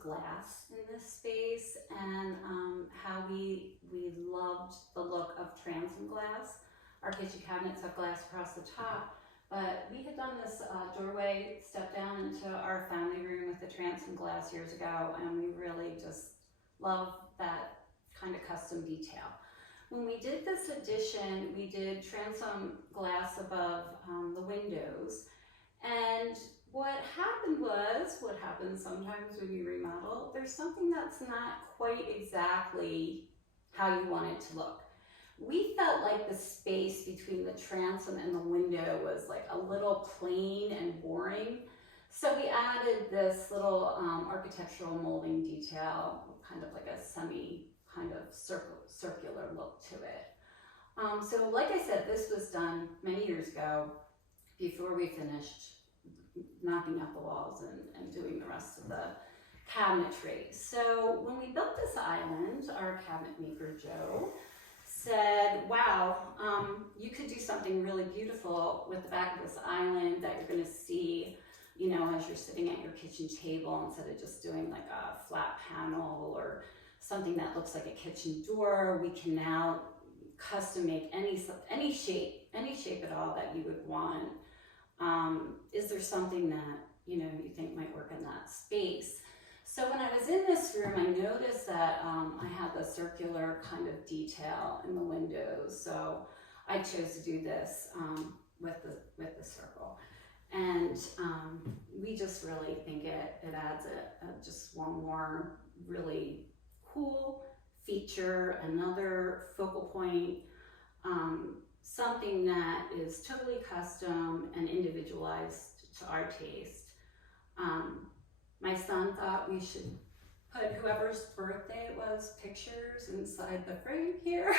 of glass in this space, and how we loved the look of transom glass. Our kitchen cabinets have glass across the top, but we had done this doorway step down into our family room with the transom glass years ago, and we really just love that kind of custom detail. When we did this addition, we did transom glass above the windows, and what happens sometimes when you remodel, there's something that's not quite exactly how you want it to look. We felt like the space between the transom and the window was like a little plain and boring. So we added this little architectural molding detail, kind of like a semi kind of circular look to it. So like I said, this was done many years ago before we finished knocking out the walls and doing the rest of the cabinetry. So when we built this island, our cabinet maker, Joe, said, wow, you could do something really beautiful with the back of this island that you're gonna see, you know, as you're sitting at your kitchen table, instead of just doing like a flat panel or something that looks like a kitchen door. We can now custom make any shape at all that you would want. Is there something that, you know, you think might work in that space? So when I was in this room, I noticed that I had the circular kind of detail in the windows. So I chose to do this with the circle. And we just really think it adds just one more really cool feature, another focal point, something that is totally custom and individualized to our taste. My son thought we should put whoever's birthday it was pictures inside the frame here.